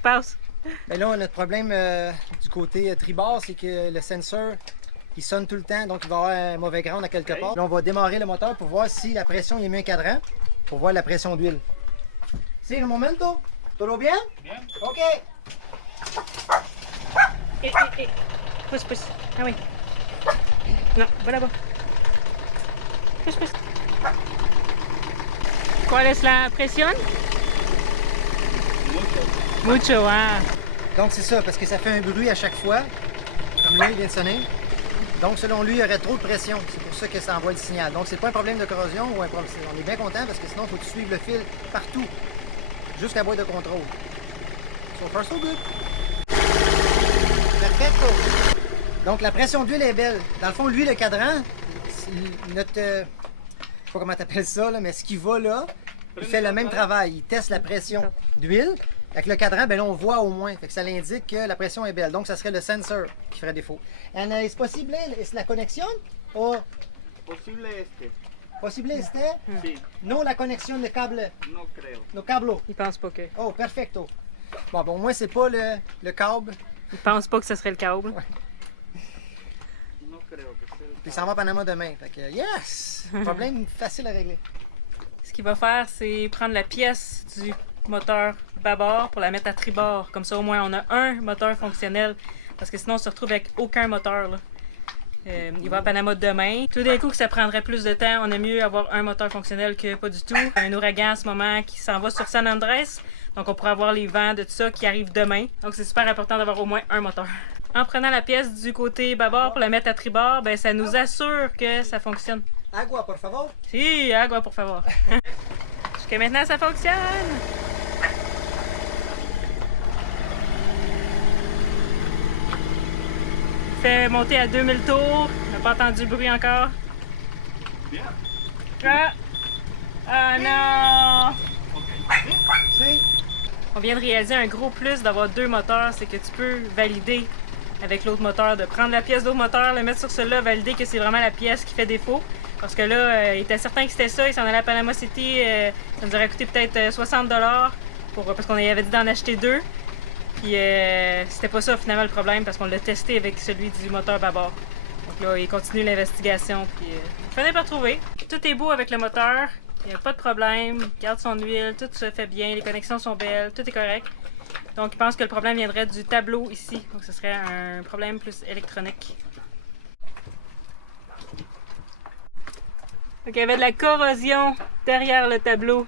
se passe? Ben là, notre problème du côté tribord, c'est que le sensor, il sonne tout le temps, donc il va y avoir un mauvais ground à quelque part. Là, on va démarrer le moteur pour voir si la pression il est mieux un cadran, pour voir la pression d'huile. C'est le momento? Todo bien? Bien. OK. Pousse, pousse. Ah oui. Non, va là-bas. Pousse, pousse. ¿Cuál es la presión? Mucho, ah. Donc c'est ça, parce que ça fait un bruit à chaque fois, comme là, il vient de sonner. Donc selon lui, il y aurait trop de pression. C'est pour ça que ça envoie le signal. Donc c'est pas un problème de corrosion ou un problème. On est bien content parce que sinon, il faut que tu suives le fil partout, jusqu'à la boîte de contrôle. So far, so good. Perfecto. Donc la pression d'huile est belle. Dans le fond, lui, le cadran, notre... je sais pas comment tu appelles ça, là, mais ce qui va là, il fait le même travail. Il teste la pression d'huile. Avec le cadran, ben là, on voit au moins. Fait que ça l'indique que la pression est belle. Donc, ça serait le sensor qui ferait défaut. And est-ce possible, est la connexion? O Posible este. possible este? Sí, Non, la connexion de câble. no creo. No cablo. Il pense pas que. Oh, perfecto. Bon, au moins, c'est pas le câble. Il pense pas que ce serait le câble. No creo que sea el Puis, ça va à Panama demain. Fait que, yes! Problème facile à régler. Ce qu'il va faire, c'est prendre la pièce du moteur bâbord pour la mettre à tribord. Comme ça, au moins, on a un moteur fonctionnel. Parce que sinon, on se retrouve avec aucun moteur. Là. Il va à Panama demain. Tout d'un coup, que ça prendrait plus de temps, on aime mieux avoir un moteur fonctionnel que pas du tout. Un ouragan en ce moment qui s'en va sur San Andrés. Donc, on pourra avoir les vents de tout ça qui arrivent demain. Donc, c'est super important d'avoir au moins un moteur. En prenant la pièce du côté bâbord pour la mettre à tribord, ben, ça nous assure que ça fonctionne. Agua, por favor. Si, agua, pour favor. Jusqu'à maintenant, ça fonctionne. Il fait monter à 2000 tours. On n'a pas entendu le bruit encore. Bien. Ah! Ah non! C'est... On vient de réaliser un gros plus d'avoir deux moteurs, c'est que tu peux valider avec l'autre moteur, de prendre la pièce de l'autre moteur, le mettre sur celui-là, valider que c'est vraiment la pièce qui fait défaut. Parce que là, il était certain que c'était ça, il s'en allait à Panama City, ça nous aurait coûté peut-être 60$ parce qu'on avait dit d'en acheter deux. Puis c'était pas ça finalement le problème parce qu'on l'a testé avec celui du moteur bâbord. Donc là, il continue l'investigation, puis il fallait pas retrouver. Tout est beau avec le moteur, il n'y a pas de problème, il garde son huile, tout se fait bien, les connexions sont belles, tout est correct. Donc, il pense que le problème viendrait du tableau ici. Donc, ce serait un problème plus électronique. Donc, il y avait de la corrosion derrière le tableau.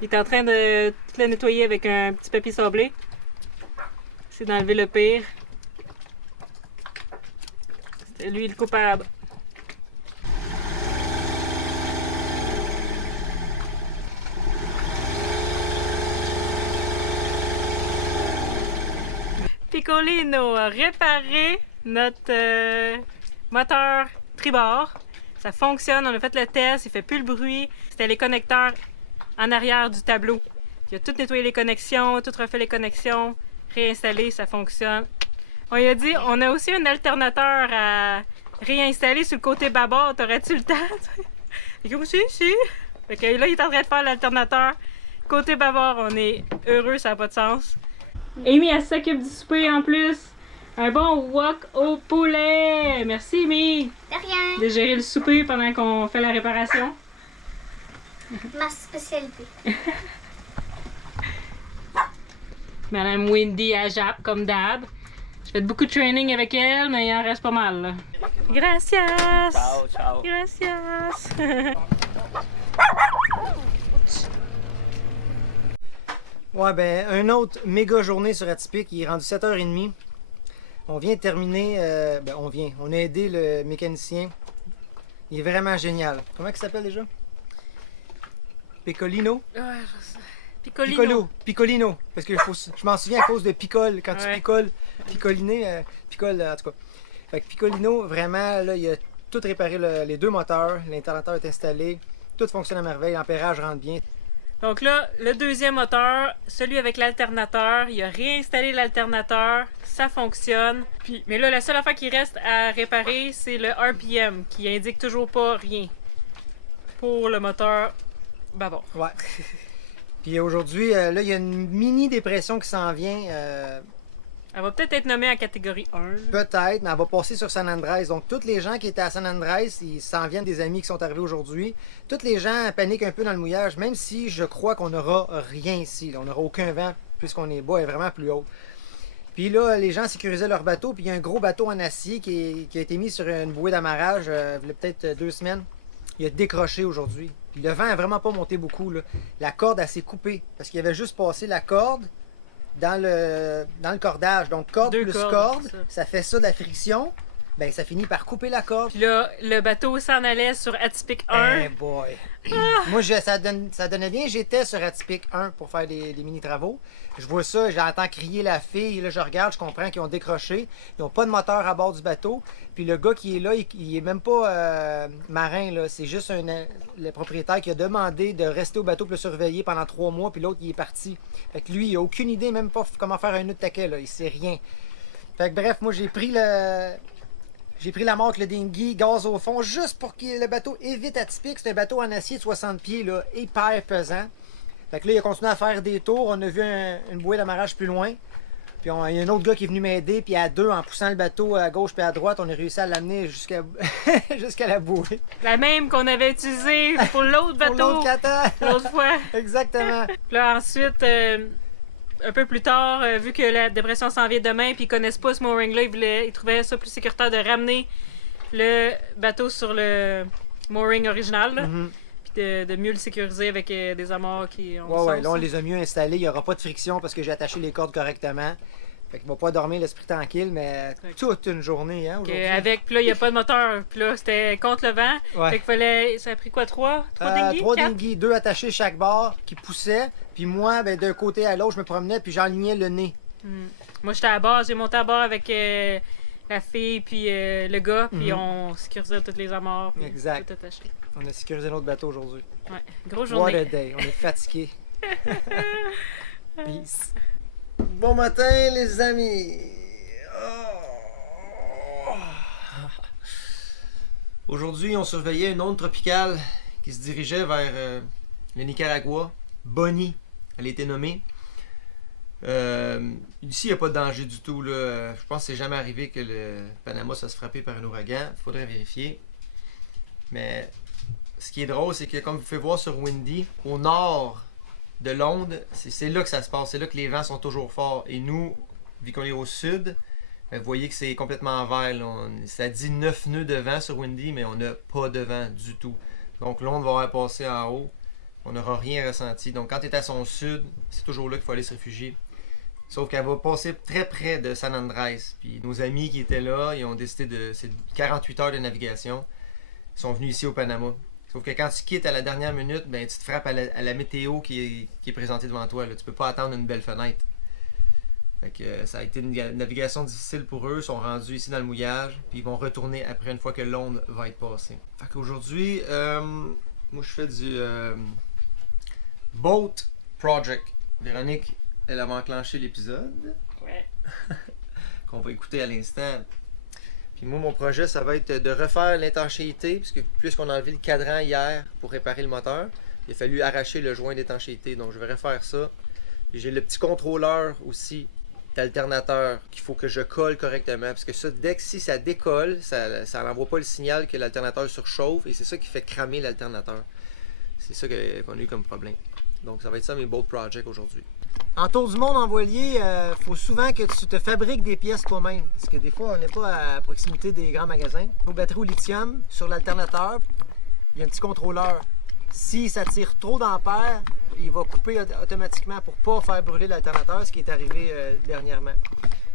Il est en train de tout le nettoyer avec un petit papier sablé. C'est d'enlever le pire. C'était lui le coupable. Piccolino a réparé notre moteur tribord. Ça fonctionne, on a fait le test, il fait plus le bruit. C'était les connecteurs en arrière du tableau. Il a tout nettoyé les connexions, tout refait les connexions, réinstallé, ça fonctionne. On lui a dit, on a aussi un alternateur à réinstaller sur le côté bâbord, t'aurais-tu le temps? Il dit, si. Fait que là, il est en train de faire l'alternateur. Côté bâbord, on est heureux, ça n'a pas de sens. Amy, elle s'occupe du souper en plus. Un bon wok au poulet. Merci, Amy. De rien. De gérer le souper pendant qu'on fait la réparation. Ma spécialité. Madame Wendy à Jap, comme d'hab. J'ai fait beaucoup de training avec elle, mais il en reste pas mal. Là. Gracias. Ciao, ciao. Gracias. Ouais, ben, une autre méga journée sur Atypique. Il est rendu 7h30. On vient de terminer. On a aidé le mécanicien. Il est vraiment génial. Comment il s'appelle déjà? Piccolino? Ouais, je sais. Piccolino. Piccolino. Parce que je m'en souviens à cause de picole. Quand tu Ouais. picoles, picoliné, picole en tout cas. Fait que Piccolino, vraiment, là, il a tout réparé les deux moteurs. L'interrupteur est installé. Tout fonctionne à merveille. L'ampérage rentre bien. Donc là, le deuxième moteur, celui avec l'alternateur, il a réinstallé l'alternateur, ça fonctionne. Mais là, la seule affaire qui reste à réparer, c'est le RPM, qui indique toujours pas rien pour le moteur bâbord. Ouais. Puis aujourd'hui, là, il y a une mini dépression qui s'en vient. Elle va peut-être être nommée en catégorie 1. là. Peut-être, mais elle va passer sur San Andrés. Donc, tous les gens qui étaient à San Andrés, ils s'en viennent des amis qui sont arrivés aujourd'hui. Tous les gens paniquent un peu dans le mouillage, même si je crois qu'on n'aura rien ici. Là. On n'aura aucun vent, puisqu'on est bas et vraiment plus haut. Puis là, les gens sécurisaient leur bateau, puis il y a un gros bateau en acier qui a été mis sur une bouée d'amarrage il y a peut-être 2 semaines. Il a décroché aujourd'hui. Puis le vent n'a vraiment pas monté beaucoup. Là. La corde, elle s'est coupée, parce qu'il avait juste passé la corde dans le cordage. Donc, corde Deux plus cordes, corde, c'est ça fait ça de la friction. Ben, ça finit par couper la corde. Puis là, le bateau s'en allait sur Atypique 1. Eh boy! Moi, ça donnait bien. J'étais sur Atypique 1 pour faire des mini-travaux. Je vois ça, j'entends crier la fille. Là, je regarde, je comprends qu'ils ont décroché. Ils n'ont pas de moteur à bord du bateau. Puis le gars qui est là, il est même pas marin. Là. C'est juste le propriétaire qui a demandé de rester au bateau pour le surveiller pendant 3 mois. Puis l'autre, il est parti. Fait que lui, il a aucune idée, même pas comment faire un nœud de taquet. Là. Il sait rien. Fait que bref, moi, j'ai pris la marque, le dinghy, gaz au fond, juste pour que le bateau évite Atypique. C'est un bateau en acier de 60 pieds, là, hyper pesant. Fait que là, il a continué à faire des tours. On a vu une bouée d'amarrage plus loin. Puis il y a un autre gars qui est venu m'aider. Puis à deux, en poussant le bateau à gauche puis à droite, on a réussi à l'amener jusqu'à la bouée. La même qu'on avait utilisée pour l'autre Pour bateau l'autre cata. l'autre fois. Exactement. Puis là, ensuite, un peu plus tard, vu que la dépression s'en vient demain, puis ils connaissent pas ce mooring-là, ils trouvaient ça plus sécuritaire de ramener le bateau sur le mooring original, là, puis de mieux le sécuriser avec des amarres qui ont du Ouais, sens, là, on hein. les a mieux installés. Il n'y aura pas de friction parce que j'ai attaché les cordes correctement. Fait qu'il va pas dormir l'esprit tranquille, mais toute une journée, hein, aujourd'hui. Puis là, il n'y a pas de moteur. Puis là, c'était contre le vent. Ouais. Fait qu'il fallait. Ça a pris quoi, 3 dinghies? 3 4? dinghies, 2 attachés chaque bord qui poussaient. Puis moi, ben, d'un côté à l'autre, je me promenais puis j'enlignais le nez. Moi, j'étais à bord. J'ai monté à bord avec la fille puis le gars. Puis on sécurisait toutes les amarres. Puis Exact. tout attaché. On a sécurisé notre bateau aujourd'hui. Ouais, grosse What a journée. day. On est fatigués. Peace. Bon matin, les amis. Oh. Aujourd'hui, on surveillait une onde tropicale qui se dirigeait vers le Nicaragua. Bonnie, elle a été nommée. Ici, il n'y a pas de danger du tout. Là. Je pense que c'est jamais arrivé que le Panama se fasse frapper par un ouragan. Il faudrait vérifier. Mais ce qui est drôle, c'est que comme vous pouvez voir sur Windy, au nord de l'onde, c'est là que ça se passe. C'est là que les vents sont toujours forts. Et nous, vu qu'on est au sud, ben, vous voyez que c'est complètement en vert. Là. Ça dit 9 nœuds de vent sur Windy, mais on n'a pas de vent du tout. Donc l'onde va passer en haut. On n'aura rien ressenti. Donc quand tu es à son sud, c'est toujours là qu'il faut aller se réfugier. Sauf qu'elle va passer très près de San Andrés. Puis nos amis qui étaient là, ils ont décidé de... C'est 48 heures de navigation. Ils sont venus ici au Panama. Sauf que quand tu quittes à la dernière minute, ben, tu te frappes à la météo qui est présentée devant toi. Là. Tu peux pas attendre une belle fenêtre. Fait que, ça a été une navigation difficile pour eux. Ils sont rendus ici dans le mouillage. Puis ils vont retourner après une fois que l'onde va être passée. Fait qu'aujourd'hui, moi je fais du Boat Project. Véronique, elle avait enclenché l'épisode. Ouais. Qu'on va écouter à l'instant. Puis moi, mon projet, ça va être de refaire l'étanchéité, puisqu'on a enlevé le cadran hier pour réparer le moteur, il a fallu arracher le joint d'étanchéité. Donc, je vais refaire ça. Puis j'ai le petit contrôleur aussi d'alternateur qu'il faut que je colle correctement. Parce que ça, si ça décolle, ça n'envoie pas le signal que l'alternateur surchauffe et c'est ça qui fait cramer l'alternateur. C'est ça qu'on a eu comme problème. Donc, ça va être ça mes boat projects aujourd'hui. En tour du monde en voilier, faut souvent que tu te fabriques des pièces toi-même. Parce que des fois, on n'est pas à proximité des grands magasins. Nos batteries au lithium, sur l'alternateur, il y a un petit contrôleur. Si ça tire trop d'ampères, il va couper automatiquement pour ne pas faire brûler l'alternateur, ce qui est arrivé dernièrement.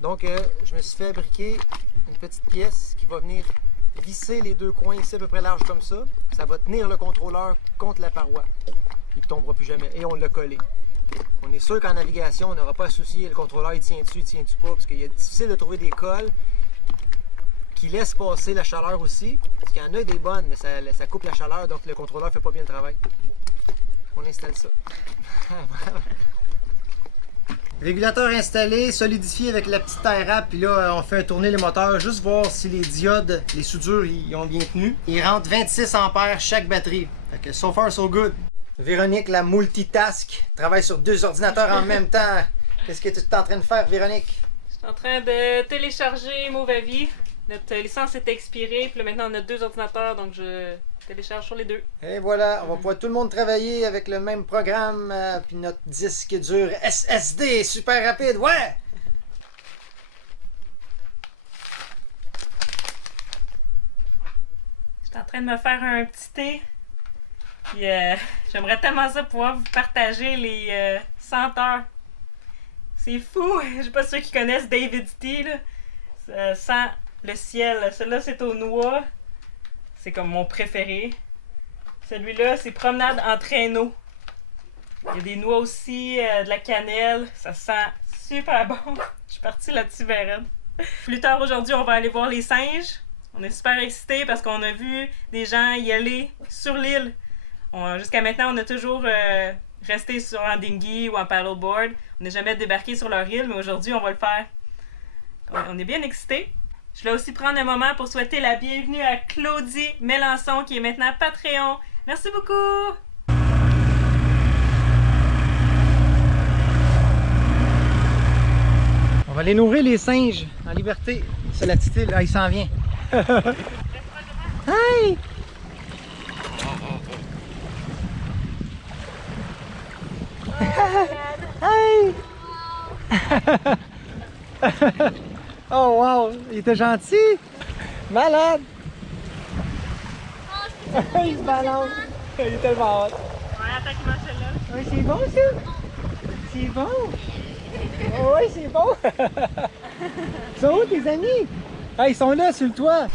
Donc, je me suis fabriqué une petite pièce qui va venir visser les deux coins ici à peu près large comme ça. Ça va tenir le contrôleur contre la paroi. Il ne tombera plus jamais. Et on l'a collé. On est sûr qu'en navigation, on n'aura pas à soucier. Le contrôleur, il tient-tu pas? Parce qu'il est difficile de trouver des cols qui laissent passer la chaleur aussi. Parce qu'il y en a des bonnes, mais ça coupe la chaleur, donc le contrôleur ne fait pas bien le travail. On installe ça. Régulateur installé, solidifié avec la petite tie wrap, puis là on fait tourner les moteurs, juste voir si les diodes, les soudures, ils ont bien tenu. Il rentre 26 ampères chaque batterie. Fait que so far so good. Véronique, la multitask, travaille sur 2 ordinateurs en même temps. Qu'est-ce que tu es en train de faire, Véronique? Je suis en train de télécharger Movavi. Notre licence est expirée, puis là, maintenant on a 2 ordinateurs, donc je télécharge sur les 2. Et voilà, on va pouvoir tout le monde travailler avec le même programme, puis notre disque dur SSD, super rapide, ouais! Je suis en train de me faire un petit thé. Puis j'aimerais tellement ça pouvoir vous partager les senteurs. C'est fou! Je sais pas ceux qui connaissent David's Tea, là. Ça sent le ciel. Celui-là, c'est aux noix. C'est comme mon préféré. Celui-là, c'est promenade en traîneau. Il y a des noix aussi, de la cannelle. Ça sent super bon. Je suis partie là-dessus, Vérène. Plus tard aujourd'hui, on va aller voir les singes. On est super excités parce qu'on a vu des gens y aller sur l'île. Jusqu'à maintenant, on a toujours resté sur un dinghy ou un paddleboard. On n'est jamais débarqué sur leur île, mais aujourd'hui, on va le faire. On est bien excités. Je vais aussi prendre un moment pour souhaiter la bienvenue à Claudie Mélençon, qui est maintenant Patreon. Merci beaucoup! On va aller nourrir les singes en liberté. C'est la petite île, ah, il s'en vient. Hey! Hey! Oh wow! Il était gentil! Malade! Il se balance! Il est tellement hot! Ouais, attends qu'il mange celle-là. Oui, c'est bon ça! C'est bon! Oh, oui, c'est bon! Ils sont où tes amis? Ah, ils sont là sur le toit!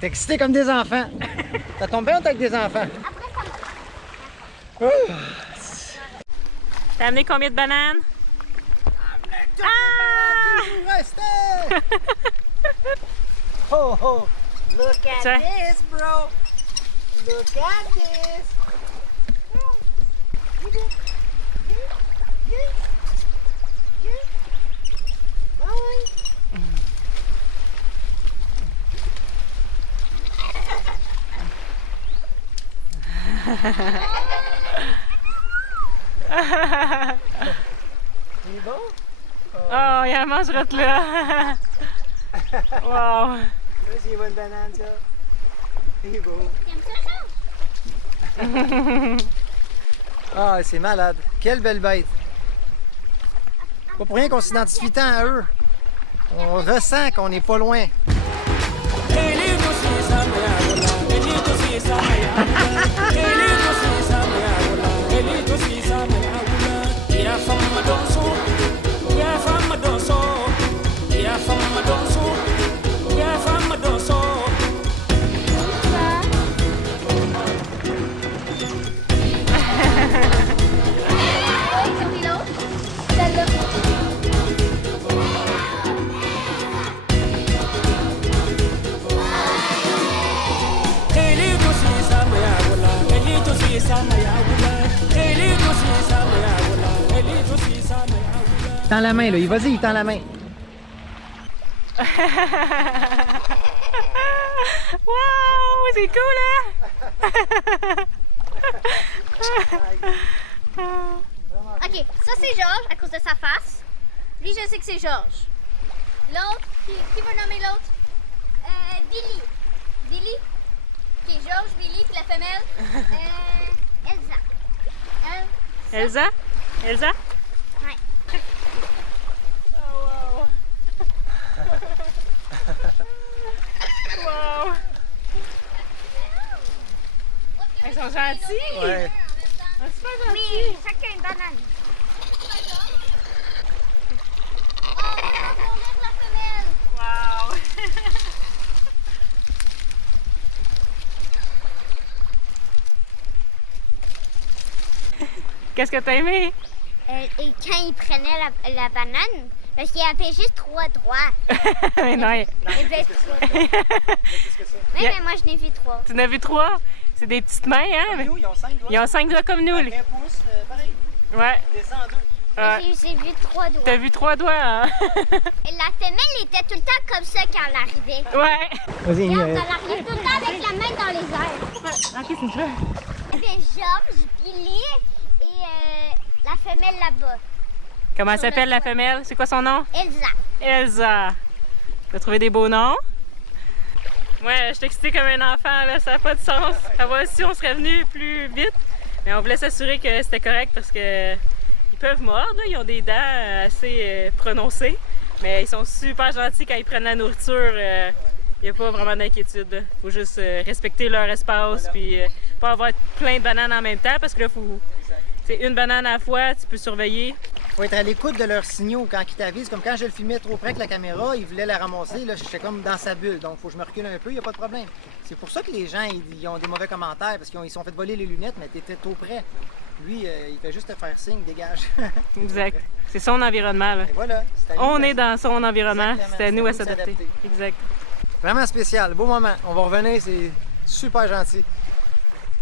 T'es excité comme des enfants. T'as tombé avec des enfants. T'as amené combien de bananes? Oh, oh. Look at Tiens. this, bro. Look at this. Il est bon? Oh, il en mangera de là. Wow. Ça, c'est une bonne banane, ça. Il est beau. Ah, c'est malade. Quelle belle bête. Pas pour rien qu'on s'identifie tant à eux. On ressent qu'on n'est pas loin. Tends la main, là. Vas-y, il tend la main. Wow, c'est cool, hein? Ok, ça c'est Georges à cause de sa face. Lui, je sais que c'est Georges. L'autre, qui va nommer l'autre? Billy. Billy? Ok, Georges, Billy, puis la femelle? Elsa. Elsa? Elsa? Ouais. Oh, wow. Wow. Ils sont gentils. Ouais. Ah, super gentils. Oui, chacun une banane. Oh, on enlève la femelle. Qu'est-ce que t'as aimé? Et quand il prenait la banane, parce qu'il avait juste 3 droits. Non, Il avait 3 droits. Oui, mais moi, je n'ai vu 3. tu en as vu 3? C'est des petites mains, hein? Nous, ils ont 5 doigts. Ils ont 5 doigts comme nous. Un pouce, pareil. Ouais. On descend en 2. J'ai vu 3 doigts. T'as vu 3 doigts, hein? Et la femelle était tout le temps comme ça quand elle arrivait. Ouais. Vas-y, Regarde, elle arrive tout le temps avec la main dans les airs. Ok, c'est ça. C'est Georges, Billy et la femelle là-bas. Comment elle Sur le s'appelle la toit. femelle? C'est quoi son nom? Elsa. Elsa. T'as trouvé des beaux noms? Moi, je suis excitée comme un enfant, là, ça n'a pas de sens. À voir si on serait venu plus vite. Mais on voulait s'assurer que c'était correct parce que ils peuvent mordre, là. Ils ont des dents assez prononcées. Mais ils sont super gentils quand ils prennent la nourriture. Il n'y a pas vraiment d'inquiétude. Il faut juste respecter leur espace puis pas avoir plein de bananes en même temps parce que là, faut. C'est une banane à la fois, tu peux surveiller. Faut être à l'écoute de leurs signaux quand ils t'avisent. Comme quand je le filmais trop près avec la caméra, il voulait la ramasser. Là, j'étais comme dans sa bulle. Donc, faut que je me recule un peu, il n'y a pas de problème. C'est pour ça que les gens ils ont des mauvais commentaires parce qu'ils se sont fait voler les lunettes, mais tu étais trop près. Lui, il fait juste te faire signe, dégage. Exact. C'est son environnement, là. Et voilà. c'est à nous On de- est dans son environnement. Exactement. C'est à nous à C'est à nous de s'adapter. s'adapter. Exact. Vraiment spécial. Beau moment. On va revenir, c'est super gentil.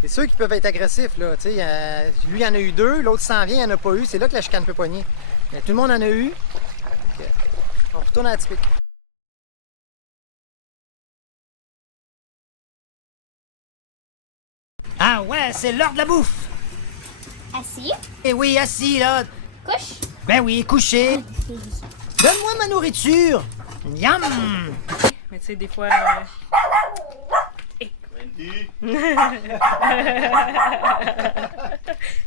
C'est ceux qui peuvent être agressifs, là. Tu sais, lui, il en a eu 2, l'autre s'en vient, il n'en a pas eu. C'est là que la chicane peut pogner. Mais tout le monde en a eu. Donc, on retourne à la typique. Ah ouais, c'est l'heure de la bouffe! Assis. Eh oui, assis, là. Couche. Ben oui, couché. Donne-moi ma nourriture. Yum! Mais tu sais, des fois. Wendy.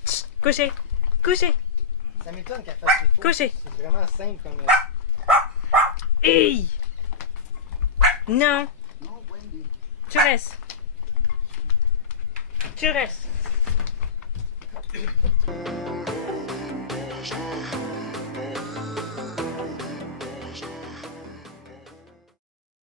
Chut, couchez! Couchez! Ça m'étonne qu'elle fasse des fautes. Couché. C'est vraiment simple comme... Hey! Non! No, Wendy. Tu restes! Tu restes!